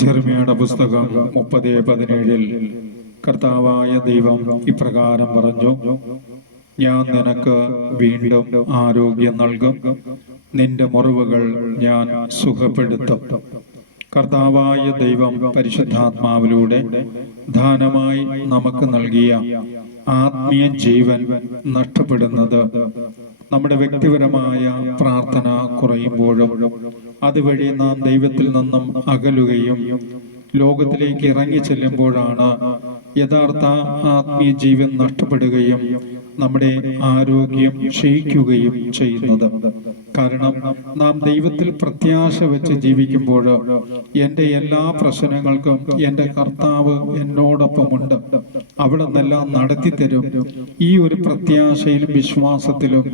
ജെറമ്യയുടെ പുസ്തകം 30:17 കർത്താവായ ദൈവം ഇപ്രകാരം പറഞ്ഞു, ഞാൻ നിനക്ക് വീണ്ടും ആരോഗ്യം നൽകും, നിന്റെ മുറിവുകൾ ഞാൻ സുഖപ്പെടുത്തും. കർത്താവായ ദൈവം പരിശുദ്ധാത്മാവിലൂടെ ദാനമായി നമുക്ക് നൽകിയ ആത്മീയ ജീവൻ നഷ്ടപ്പെടുന്നത് നമ്മുടെ വ്യക്തിപരമായ പ്രാർത്ഥന കുറയുമ്പോഴും അതുവഴി നാം ദൈവത്തിൽ നിന്നും അകലുകയും ലോകത്തിലേക്ക് ഇറങ്ങി ചെല്ലുമ്പോഴാണ് യഥാർത്ഥ ആത്മീയ ജീവൻ നഷ്ടപ്പെടുകയും നമ്മുടെ ആരോഗ്യം ക്ഷയിക്കുകയും ചെയ്യുന്നത്. കാരണം നാം ദൈവത്തിൽ പ്രത്യാശ വെച്ച് ജീവിക്കുമ്പോൾ എൻ്റെ എല്ലാ പ്രശ്നങ്ങൾക്കും എൻ്റെ കർത്താവ് എന്നോടൊപ്പമുണ്ട്, അവിടെ നിന്നെല്ലാം നടത്തിത്തരും. ഈ ഒരു പ്രത്യാശയിലും വിശ്വാസത്തിലും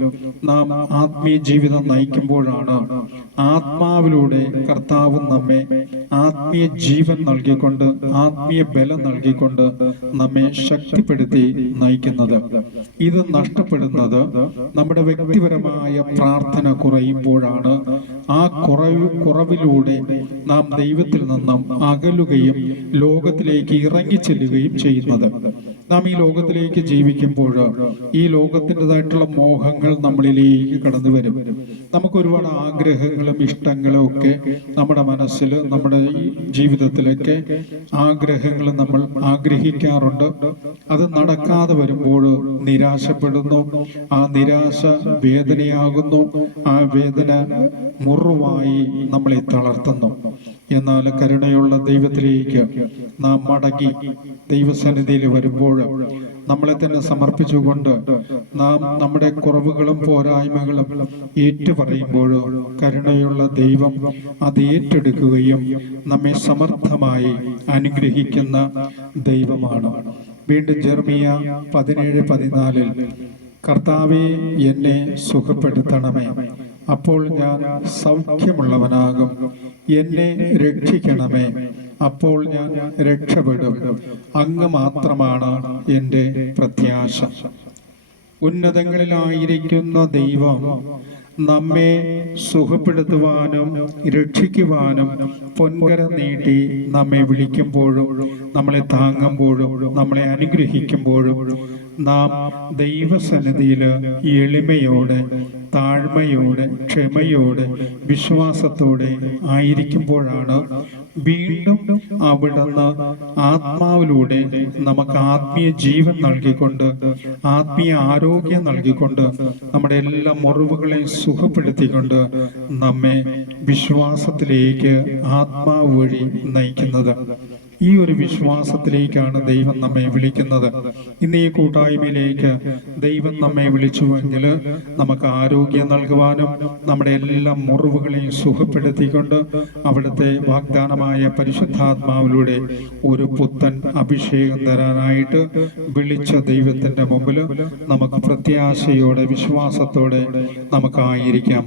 നാം ആത്മീയ ജീവിതം നയിക്കുമ്പോഴാണ് ആത്മാവിലൂടെ കർത്താവ് നമ്മെ ആത്മീയ ജീവൻ നൽകിക്കൊണ്ട്, ആത്മീയ ബലം നൽകിക്കൊണ്ട് നമ്മെ ശക്തിപ്പെടുത്തി നയിക്കുന്നത്. ഇത് നഷ്ടപ്പെടുന്നത് നമ്മുടെ വ്യക്തിപരമായ പ്രാർത്ഥന കുറയുമ്പോഴാണ്. ആ കുറവിലൂടെ നാം ദൈവത്തിൽ നിന്നും അകലുകയും ലോകത്തിലേക്ക് ഇറങ്ങിച്ചെല്ലുകയും ചെയ്യുന്നത്. നാം ഈ ലോകത്തിലേക്ക് ജീവിക്കുമ്പോൾ ഈ ലോകത്തിൻ്റെതായിട്ടുള്ള മോഹങ്ങൾ നമ്മളിലേക്ക് കടന്നു വരും. നമുക്ക് ഒരുപാട് ആഗ്രഹങ്ങളും ഇഷ്ടങ്ങളും ഒക്കെ നമ്മുടെ മനസ്സിൽ, നമ്മുടെ ഈ ജീവിതത്തിലൊക്കെ ആഗ്രഹങ്ങൾ നമ്മൾ ആഗ്രഹിക്കാറുണ്ട്. അത് നടക്കാതെ വരുമ്പോൾ നിരാശപ്പെടുന്നു. ആ നിരാശ വേദനയാകുന്നു. ആ വേദന മുറിവായി നമ്മളെ തളർത്തുന്നു. എന്നാൽ കരുണയുള്ള ദൈവത്തിലേക്ക് നാം മടങ്ങി ദൈവസന്നിധിയിൽ വരുമ്പോൾ നമ്മളെ തന്നെ സമർപ്പിച്ചുകൊണ്ട് നാം നമ്മുടെ കുറവുകളും പോരായ്മകളും ഏറ്റുപറയുമ്പോൾ കരുണയുള്ള ദൈവം അത് ഏറ്റെടുക്കുകയും നമ്മെ സമർത്ഥമായി അനുഗ്രഹിക്കുന്ന ദൈവമാണ്. വീണ്ടും ജെറമ്യ 17:14 കർത്താവേ, എന്നെ സുഖപ്പെടുത്തണമേ, അപ്പോൾ ഞാൻ സൗഖ്യമുള്ളവനാകും. എന്നെ രക്ഷിക്കണമേ, അപ്പോൾ ഞാൻ രക്ഷപ്പെടും. അങ്ങ് മാത്രമാണ് എൻ്റെ പ്രത്യാശ. ഉന്നതങ്ങളിലായിരിക്കുന്ന ദൈവം നമ്മെ സുഖപ്പെടുത്തുവാനും രക്ഷിക്കുവാനും പൊൻകരം നീട്ടി നമ്മെ വിളിക്കുമ്പോഴും നമ്മളെ താങ്ങുമ്പോഴും നമ്മളെ അനുഗ്രഹിക്കുമ്പോഴും നാം ദൈവസന്നിധിയിൽ എളിമയോടെ, താഴ്മയോടെ, ക്ഷമയോടെ, വിശ്വാസത്തോടെ ആയിരിക്കുമ്പോഴാണ് വീണ്ടും അവിടുന്ന് ആത്മാവിലൂടെ നമുക്ക് ആത്മീയ ജീവൻ നൽകിക്കൊണ്ട്, ആത്മീയ ആരോഗ്യം നൽകിക്കൊണ്ട്, നമ്മുടെ എല്ലാ മുറിവുകളെയും സുഖപ്പെടുത്തിക്കൊണ്ട് നമ്മെ വിശ്വാസത്തിലേക്ക് ആത്മാവ് വഴി നയിക്കുന്നത്. ഈ ഒരു വിശ്വാസത്തിലേക്കാണ് ദൈവം നമ്മെ വിളിക്കുന്നത്. ഇന്ന് ഈ കൂട്ടായ്മയിലേക്ക് ദൈവം നമ്മെ വിളിച്ചുവെങ്കിൽ നമുക്ക് ആരോഗ്യം നൽകുവാനും നമ്മുടെ എല്ലാ മുറിവുകളെയും സുഖപ്പെടുത്തിക്കൊണ്ട് അവിടുത്തെ വാഗ്ദാനമായ പരിശുദ്ധാത്മാവിലൂടെ ഒരു പുത്തൻ അഭിഷേകം തരാനായിട്ട് വിളിച്ച ദൈവത്തിന്റെ മുമ്പിൽ നമുക്ക് പ്രത്യാശയോടെ, വിശ്വാസത്തോടെ നമുക്കായിരിക്കാം.